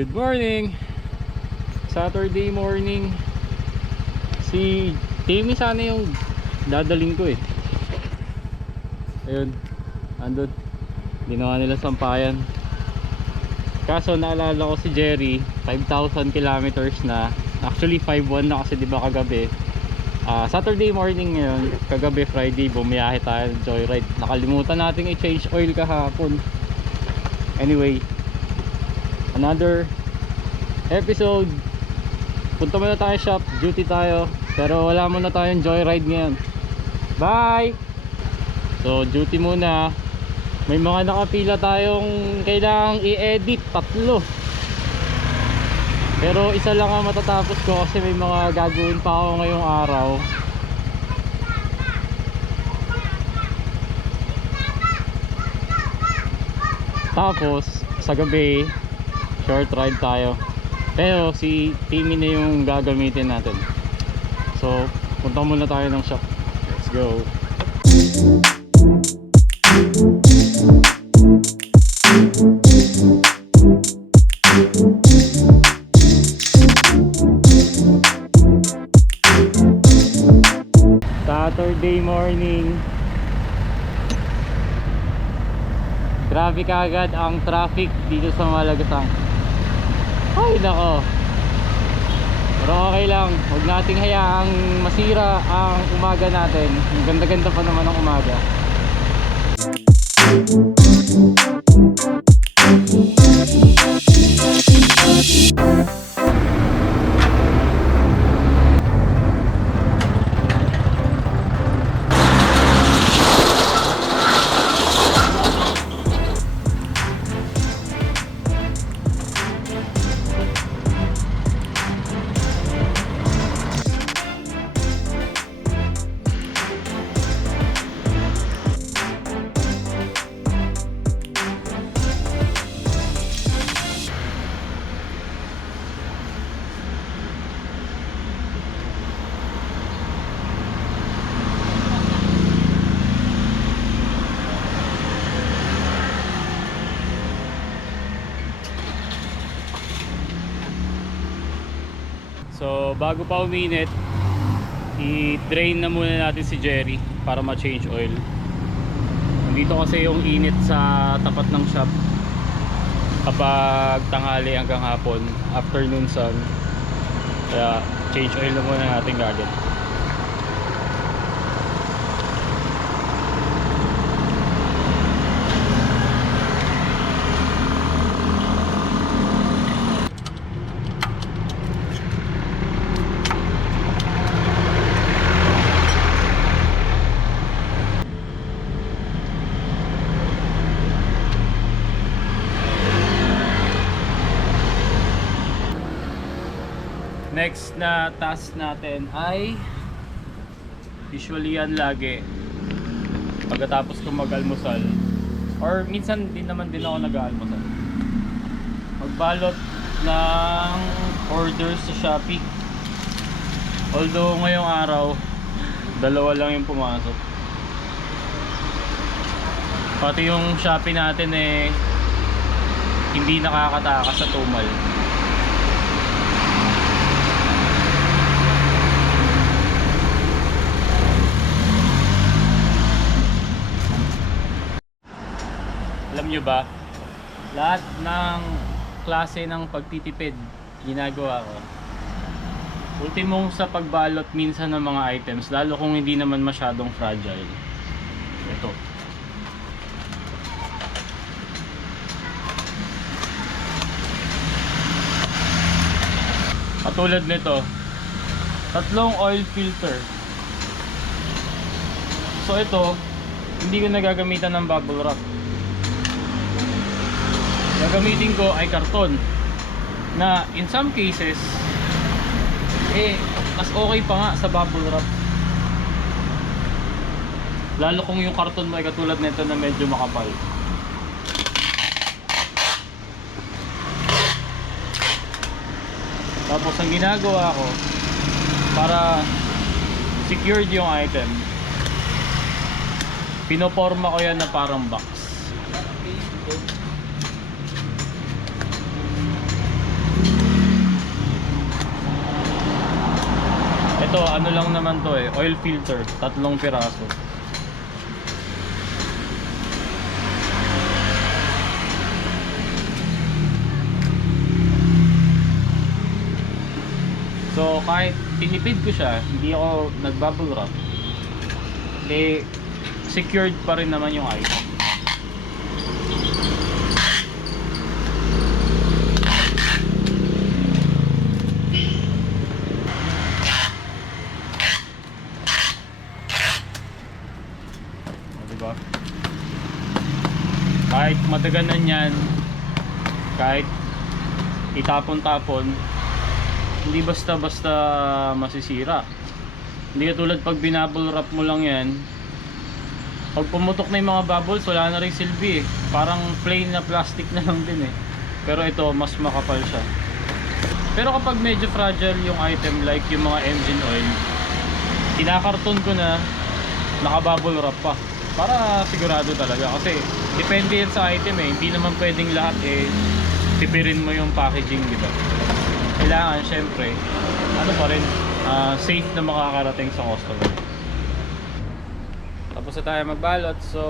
Good morning! Saturday morning. Si Timmy sana yung dadaling ko eh. Ayun, andun. Ginawa nila sampayan. Kaso naalala ko si Jerry, 5,000 kilometers na. Actually 5,1 na kasi diba kagabi. Saturday morning ngayon, kagabi Friday, bumiyahe tayo joyride. Nakalimutan natin i-change oil kahapon. Anyway, another episode. Punta muna tayo shop, duty tayo. Pero wala muna tayong joyride ngayon. Bye! So duty muna. May mga nakapila tayong kailangang i-edit, 3. Pero isa lang ang matatapos ko kasi may mga gagawin pa ako ngayong araw. Tapos sa gabi short ride tayo. Pero si Timmy na yung gagamitin natin. So punta muna tayo ng shop. Let's go. Saturday morning. Grabe kaagad ang traffic dito sa Malagasang. Ay nako. Pero okay lang, huwag nating hayaang masira ang umaga natin. Ang ganda-ganda pa naman ang umaga. So bago pa uminit, i-drain na muna natin si Jerry para ma-change oil. Nandito kasi yung init sa tapat ng shop kapag tanghali hanggang hapon, afternoon sun. Kaya change oil na muna natin agad. Next na task natin ay usually yan lagi pagkatapos ko mag-almusal, or minsan din naman din ako nag-almusal, magbalot ng orders sa Shopee. Although ngayong araw 2 lang yung pumasok. Pati yung Shopee natin eh hindi nakakatakas sa tumal. Alam nyo ba, lahat ng klase ng pagtitipid ginagawa ko. Ultimong sa pagbalot minsan ng mga items, lalo kung hindi naman masyadong fragile. Ito. Katulad nito, 3 oil filter. So ito, hindi ko nagagamitan ng bubble wrap. Gagamitin ko ay karton na in some cases mas okay pa nga sa bubble wrap, lalo kung yung karton mo ay katulad nito na medyo makapal. Tapos ang ginagawa ko para secured yung item, pinoporma ko yan na parang box. Ito, ano lang naman to eh, oil filter, 3 piraso. So kahit tinipid ko siya, hindi ako nag-bubble wrap, eh secured pa rin naman yung item. Diba? Kahit madaganan yan, kahit itapon-tapon, hindi basta-basta masisira. Hindi katulad pag binubble wrap mo lang yan, pag pumutok na yung mga bubbles, wala na rin silbi eh. Parang plain na plastic na lang din eh. Pero ito, mas makapal siya. Pero kapag medyo fragile yung item, like yung mga engine oil, kinakarton ko na naka-bubble wrap pa, para sigurado talaga. Kasi depende yan sa item eh. Hindi naman pwedeng lahat eh pipirin mo yung packaging, di ba? Kailangan syempre ano pa rin, safe na makakarating sa customer. Tapos na tayo magbalot. So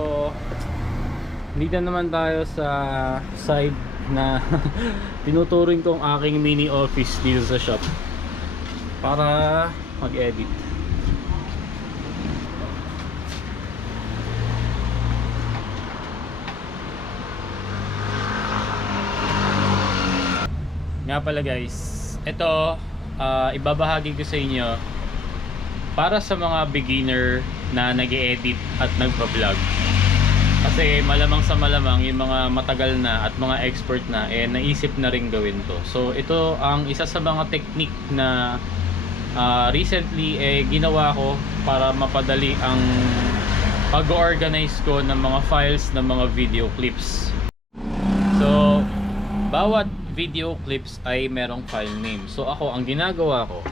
dito naman tayo sa side na tinuturing kong aking mini office dito sa shop para mag-edit. Nga pala guys, ito ibabahagi ko sa inyo para sa mga beginner na nag-e-edit at nagpa-vlog. Kasi malamang sa malamang yung mga matagal na at mga expert na naisip na rin gawin to. So ito ang isa sa mga technique na recently ginawa ko para mapadali ang pag-organize ko ng mga files ng mga video clips. So bawat video clips ay merong file name. So ako, ang ginagawa ko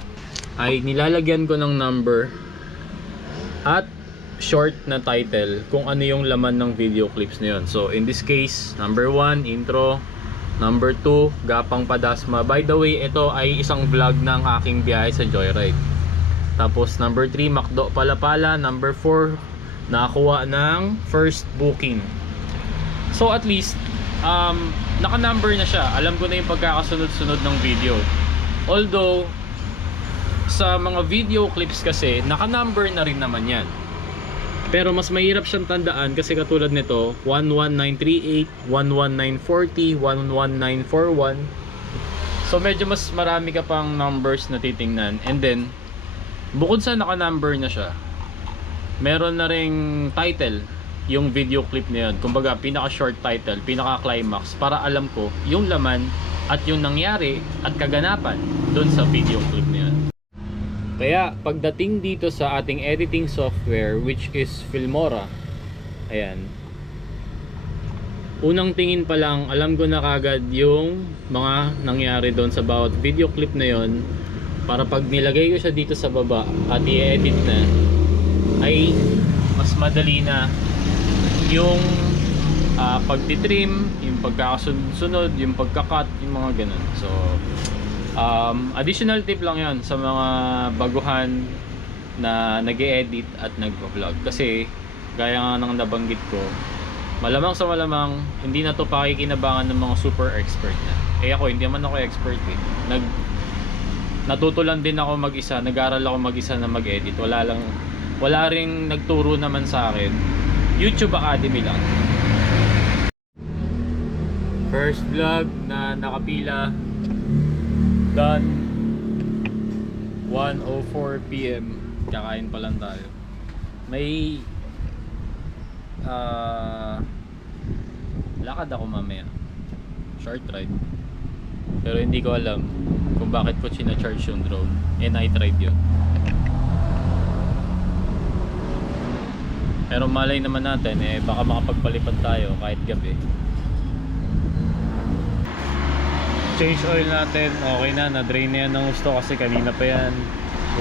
ay nilalagyan ko ng number at short na title kung ano yung laman ng video clips na yun. So in this case, number 1 intro, number 2 Gapang Padasma. By the way, ito ay isang vlog ng aking biyahe sa Joyride. Tapos number 3 Macdo Palapala. Number 4 nakakuha ng first booking. So at least naka-number na siya. Alam ko na yung pagkakasunod-sunod ng video. Although sa mga video clips kasi naka-number na rin naman yan. Pero mas mahirap siyang tandaan kasi katulad nito 11938, 11940, 11941. So medyo mas marami ka pang numbers na titingnan. And then bukod sa naka-number na siya, meron na ring title yung video clip na yun. Kumbaga pinaka short title, pinaka climax, para alam ko yung laman at yung nangyari at kaganapan dun sa video clip na yun. Kaya pagdating dito sa ating editing software, which is Filmora, ayan, unang tingin pa lang alam ko na kagad yung mga nangyari doon sa bawat video clip na yon, para pag nilagay ko siya dito sa baba at i-edit na, ay mas madali na yung pagtitrim, yung pagkakasunod-sunod, yung pagkakat, yung mga ganun. So additional tip lang yon sa mga baguhan na nag-e-edit at nagpa-vlog. Kasi gaya nga ng nabanggit ko, malamang sa malamang hindi na to pakikinabangan ng mga super expert na. Ako, hindi naman ako expert eh. Natuto lang din ako mag-isa, nag-aral ako mag-isa na mag-edit. Wala ring nagturo naman sa akin. YouTube Academy lang. First vlog na nakapila, done. 1:04 PM. Kakain pa lang tayo. May lakad ako mamaya, short ride, pero hindi ko alam kung bakit ko charge yung drone. Night ride yun. Pero malay naman natin baka makapagpalipad tayo kahit gabi. Change oil natin, okay na, na-drain na yan ng gusto kasi kanina pa yan.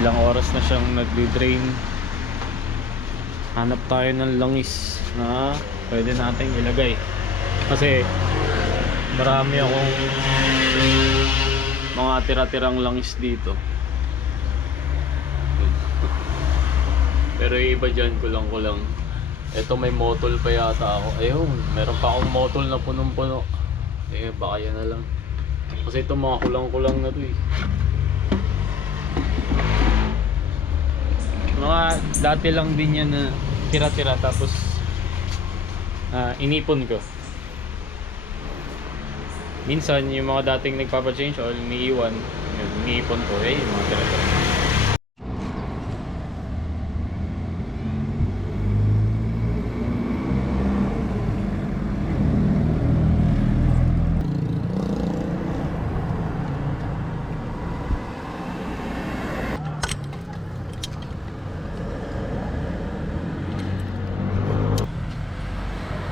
Ilang oras na siyang nagdi-drain. Hanap tayo ng langis na pwede natin ilagay. Kasi marami akong mga tira-tirang langis dito. Pero yung iba dyan, kulang-kulang. Ito may motol pa yata ako. Ayun, meron pa akong motol na punong-puno. Eh, baka yan na lang. Kasi ito mga kulang-kulang na to eh. Mga dati lang din yan na tira-tira tapos inipon ko. Minsan yung mga dating nagpapa-change oil, iniiwan. Yun, iniipon ko. Eh, yung mga tira-tira.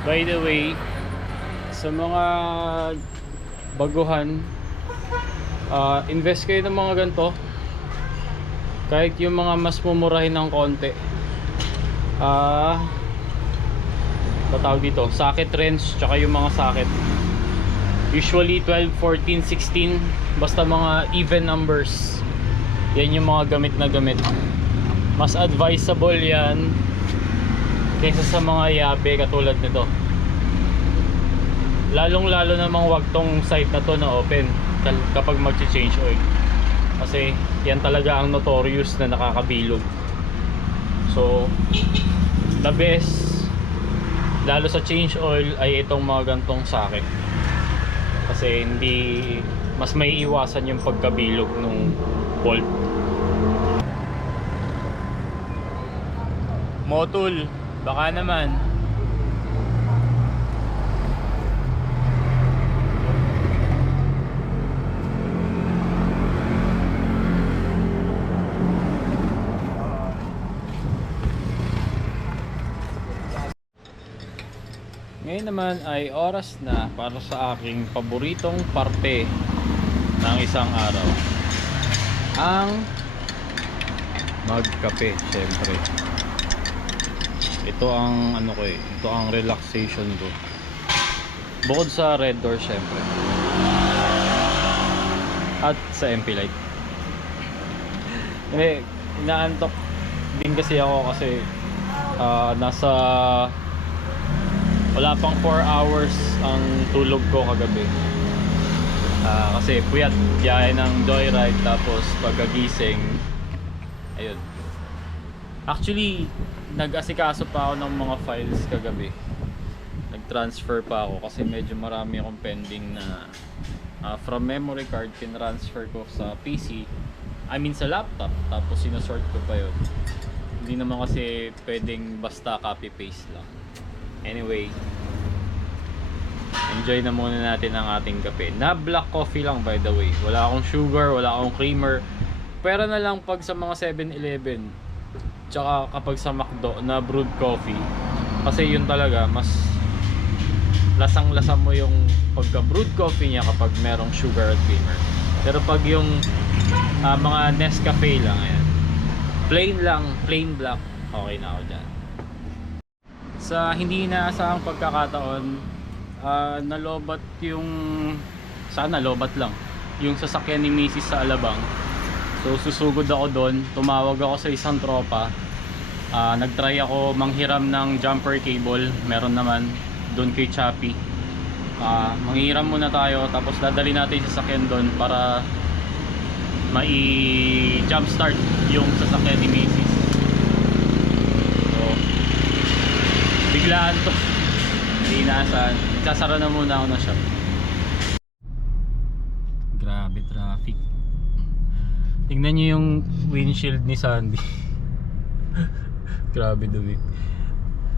By the way, sa mga baguhan, invest kayo ng mga ganito. Kahit yung mga mas mumurahin ng konti. Tatawag dito, socket wrench, tsaka yung mga socket. Usually 12, 14, 16, basta mga even numbers. Yan yung mga gamit na gamit. Mas advisable yan kaysa sa mga yabe katulad nito. Lalong lalo namang wag tong site na to na open kapag mag-change oil, kasi yan talaga ang notorious na nakakabilog. So the best lalo sa change oil ay itong mga gantong socket, kasi hindi mas may iwasan yung pagkabilog ng bolt. Motul, baka naman. Ngayon naman ay oras na para sa aking paboritong parte ng isang araw, ang magkape. Syempre ito ang ano ko eh, ito ang relaxation ko bukod sa Red Door syempre, at sa MP Light. Inaantok din kasi ako kasi nasa wala pang 4 hours ang tulog ko kagabi. Kasi puyat, biyahe ng joyride, tapos pagkagising, ayun. Actually, nag-asikaso pa ako ng mga files kagabi. Nag-transfer pa ako kasi medyo marami akong pending na from memory card, pinransfer ko sa PC. I mean sa laptop, tapos sinusort ko pa yun. Hindi naman kasi pwedeng basta copy-paste lang. Anyway, enjoy na muna natin ang ating kape. Na black coffee lang by the way. Wala akong sugar, wala akong creamer. Pero na lang pag sa mga 7-Eleven, tsaka kapag sa McDo na brewed coffee. Kasi yun talaga, mas lasang-lasa mo yung pagka brewed coffee niya kapag merong sugar at creamer. Pero pag yung mga Nescafe lang, ayan, plain lang, plain black, okay na ako dyan. Sa hindi inaasahang pagkakataon, nalobat yung, sana lobat lang, yung sasakyan ni Mrs. sa Alabang. So susugod ako doon, tumawag ako sa isang tropa. Nagtry ako manghiram ng jumper cable, meron naman doon kay Chappy. Manghiram muna tayo, tapos dadali natin yung sasakyan doon para mai-jump start yung sasakyan ni Mrs. Biglaan to, hindi inaasahan. Sasara na muna ako ng shop. Grabe traffic. Tingnan nyo yung windshield ni Sandy. Grabe dumi.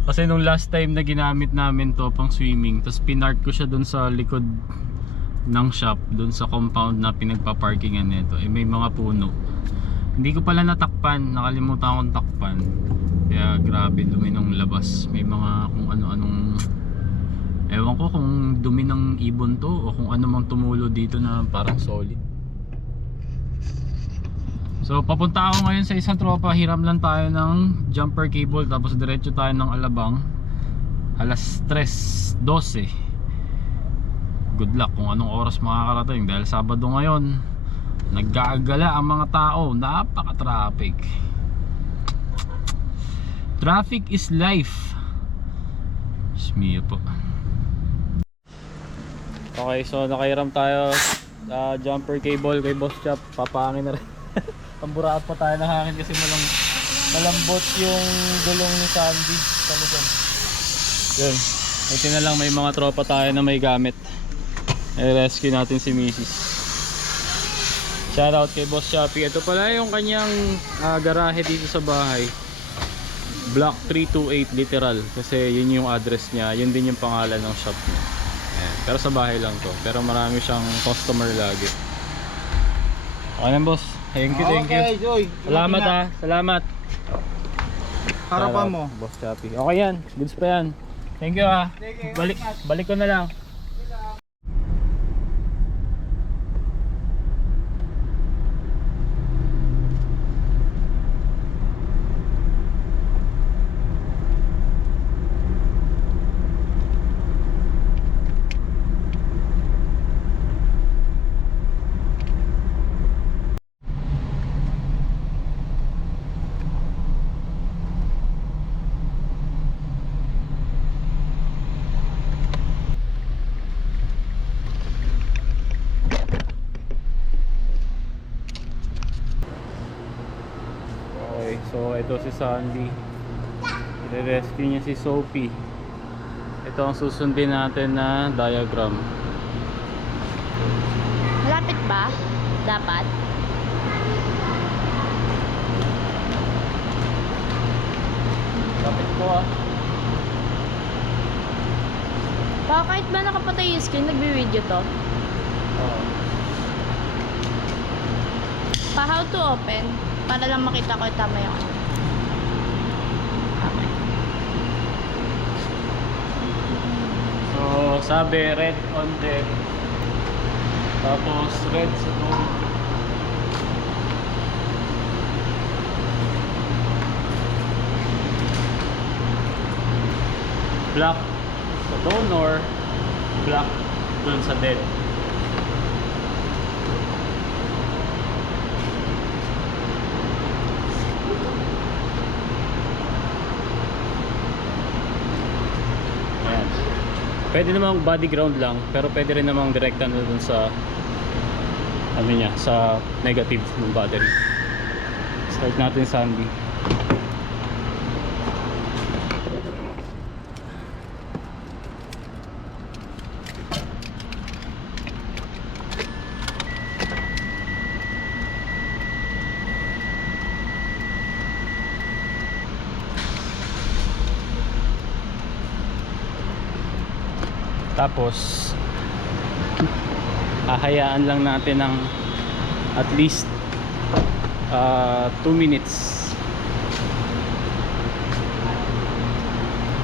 Kasi nung last time na ginamit namin to pang swimming, tapos pinark ko siya dun sa likod ng shop, dun sa compound na pinagpa-parkingan nito, may mga puno. Hindi ko pala natakpan, nakalimutan akong takpan. Kaya grabe dumi ng labas. May mga kung ano-anong, ewan ko kung dumi ng ibon to o kung ano mang tumulo dito na parang solid. So papunta ako ngayon sa isang tropa. Hiram lang tayo ng jumper cable, tapos diretso tayo ng Alabang. Alas 3:12. Good luck kung anong oras makakarating, dahil Sabado ngayon. Nag-aagala ang mga tao, napaka-traffic. Traffic is life. Smio po. Okay, so nakairam tayo jumper cable kay Boss Chop. Papangin na rin. Pamburaat pa tayo ng hangin kasi malambot yung gulong ni Sandy sa likod. Yun, buti na lang may mga tropa tayo na may gamit. I-rescue natin si Mrs. Shoutout kay Boss Choppy. Ito pala yung kanyang garahe dito sa bahay. Block 328 literal. Kasi yun yung address niya. Yun din yung pangalan ng shop niya. Ayan. Pero sa bahay lang to. Pero marami siyang customer lagi. Okay lang boss. Thank you, thank you. Joy. Salamat ha. Salamat. Harapan Shoutout, mo. Boss Choppy. Okay yan. Goods pa yan. Thank you ha. Balik ko na lang. So ito si Sandy, i-rescue niya si Sophie. Ito ang susundin natin na diagram. Malapit ba? Dapat? Lapit po ah. Baka kahit ba nakapatay yung screen, nagbi-video to? Oo. Pa how to open? Para lang makita ko tama yung ano. Okay. So sabi red on deck. Tapos red sa door. Black sa donor. Black dun sa dead. Pwede namang body ground lang, pero pwede rin namang direkta na dun sa ano niya, sa negative ng battery. Start natin Sandy. Tapos hahayaan lang natin ng at least 2 minutes.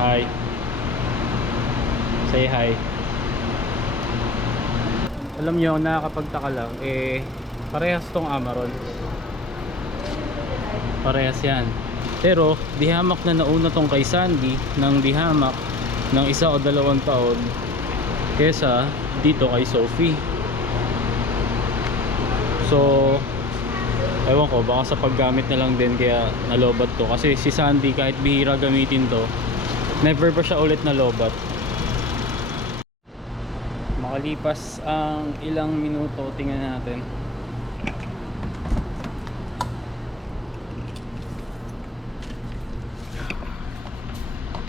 Hi. Say hi. Alam nyo, nakakapagtaka lang parehas tong Amarok. Parehas yan. Pero dihamak na nauna tong kay Sandy ng dihamak ng 1 o 2 taon kesa dito kay Sophie. So ewan ko, baka sa paggamit na lang din kaya nalobat to. Kasi si Sandy kahit bihira gamitin to, never pa siya ulit nalobat. Makalipas ang ilang minuto, tingnan natin.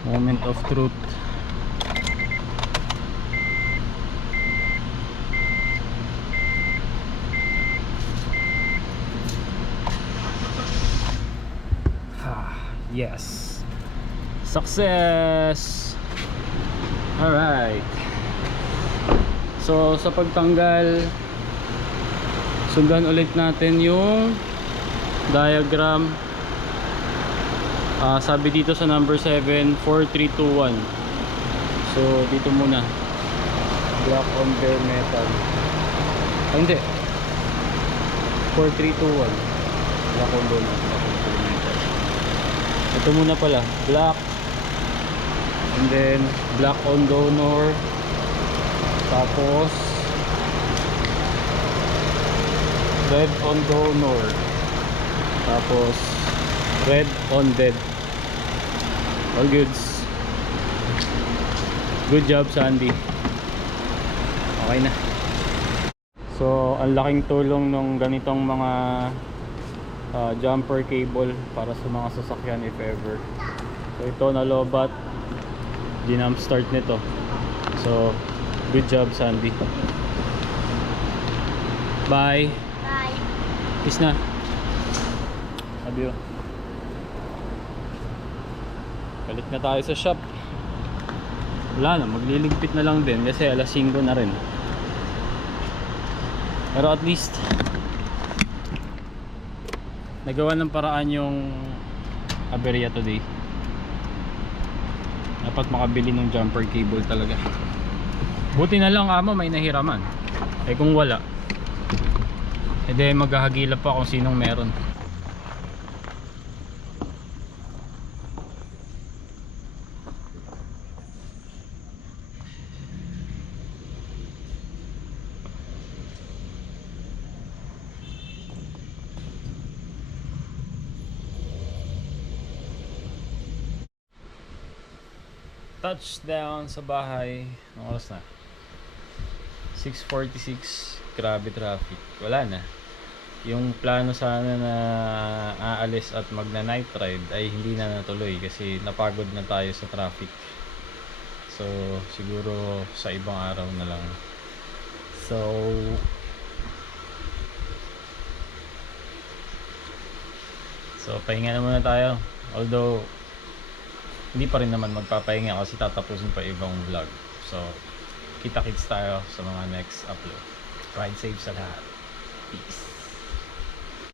Moment of truth. Yes, success. Alright, so sa pagtanggal, sundan ulit natin yung diagram. Sabi dito sa number 7, 4321. So dito muna, black on bare metal. Hindi, 4321 black on bare metal. Ito muna pala, black, and then black on donor, tapos red on donor, tapos red on dead. All goods. Good job, Sandy. Okay na. So, ang laking tulong nung ganitong mga jumper cable para sa mga sasakyan if ever. So, ito nalobat. Dinam start nito. So, good job, Sandy. Bye. Bye. Peace na. Adiyo. Balik na tayo sa shop. Wala na, magliligpit na lang din kasi alas 5 na rin. Pero at least nagawa ng paraan yung aberya today. Dapat makabili ng jumper cable talaga. Buti na lang amo may nahiraman. Eh kung wala, edi maghahagilap pa kung sinong meron. Touchdown sa bahay. Anong oras na? 6:46. Grabe traffic. Wala na. Yung plano sana na aalis at magna night ride ay hindi na natuloy kasi napagod na tayo sa traffic. So siguro sa ibang araw na lang. So pahinga na muna tayo. Although hindi pa rin naman magpapahinga kasi tatapusin pa ibang vlog. So kita-kits tayo sa mga next upload. Ride safe sa lahat.